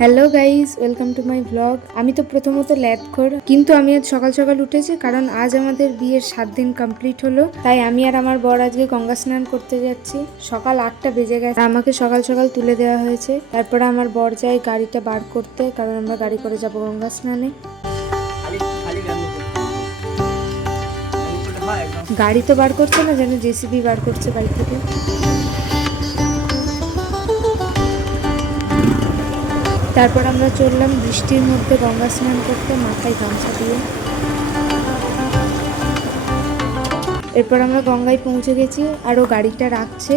Hello guys, welcome to my blog. আমি তো প্রথমত ল্যাদখোর, কিন্তু আমি আজ সকাল সকাল উঠেছি কারণ আজ আমাদের বিয়ের 7 দিন কমপ্লিট হলো। তাই আমি আর আমার বর আজকে গঙ্গা স্নান করতে যাচ্ছি। সকাল 8টা বেজে গেছে, আমাকে সকাল সকাল তুলে দেওয়া হয়েছে। তারপরে আমার বর যায় গাড়িটা বার করতে, কারণ আমরা গাড়ি করে যাব গঙ্গা স্নানে। গাড়ি তো বার করছে না, যেন জেসিবি বার করছে বাড়ি থেকে। তারপর আমরা চললাম বৃষ্টির মধ্যে গঙ্গা স্নান করতে, মাথায় গামছা দিয়ে। এরপর আমরা গঙ্গায় পৌঁছে গেছি, আর ও গাড়িটা রাখছে।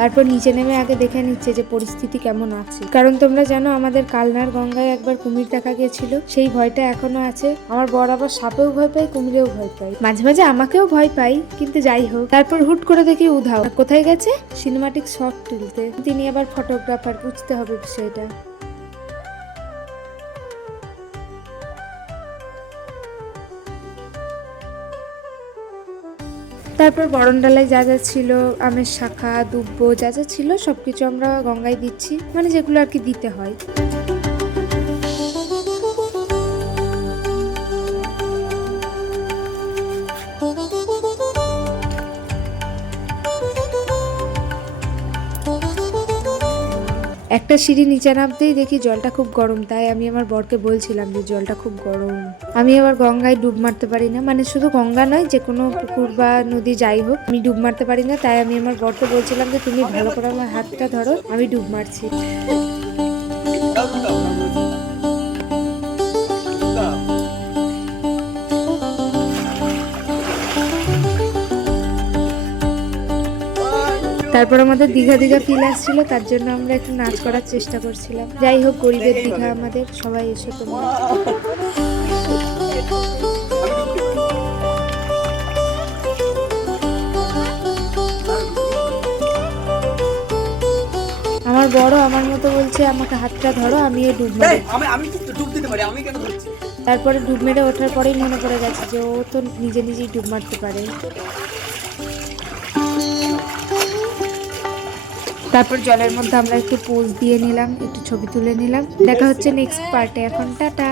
তারপর নিচে নেমে আগে দেখে নিচ্ছে যে পরিস্থিতি কেমন আছে, কারণ তোমরা জানো আমাদের কালনার গঙ্গায় একবার কুমির দেখা গেছিল, সেই ভয়টা এখনো আছে। আমার বর আবার সাপেও ভয় পায়, কুমিরেও ভয় পায়, মাঝে মাঝে আমাকেও ভয় পাই, কিন্তু যাই হোক। তারপর হুট করে দেখি উধাও। কোথায় গেছে? সিনেমাটিক শট তুলতে। তিনি আবার ফটোগ্রাফার, বুঝতে হবে বিষয়টা। তারপর বরণডালায় যা যা ছিল, আমের শাখা, দুব্বো, যা যা ছিল সবকিছু আমরা গঙ্গায় দিচ্ছি, মানে যেগুলো আর কি দিতে হয়। একটা সিঁড়ি নিচে নামতেই দেখি জলটা খুব গরম, তাই আমি আমার বরকে বলছিলাম যে জলটা খুব গরম। আমি আবার গঙ্গায় ডুব মারতে পারি না, মানে শুধু গঙ্গা নয়, যে কোনো পুকুর বা নদী যাই হোক, আমি ডুব মারতে পারি না। তাই আমি আমার বরকে বলছিলাম যে তুমি ভালো করে আমার হাতটা ধরো, আমি ডুব মারছি। তারপর আমাদের দীঘা দীঘা ফিল আসছিল, তার জন্য আমরা একটু নাচ করার চেষ্টা করছিলাম। যাই হোক, গরিবের দীঘা আমাদের, সবাই এসো তোমরা। আমার বড় আমার মতো বলছে আমাকে হাতটা ধরো, আমি ডুব মারি। তারপরে ডুব মেরে ওঠার পরেই মনে পড়ে গেছে যে ও তো নিজে নিজেই ডুব মারতে পারে। তারপর জলের মধ্যে আমরা একটু পোজ দিয়ে নিলাম, একটু ছবি তুলে নিলাম। দেখা হচ্ছে নেক্সট পার্টে। এখন টাটা।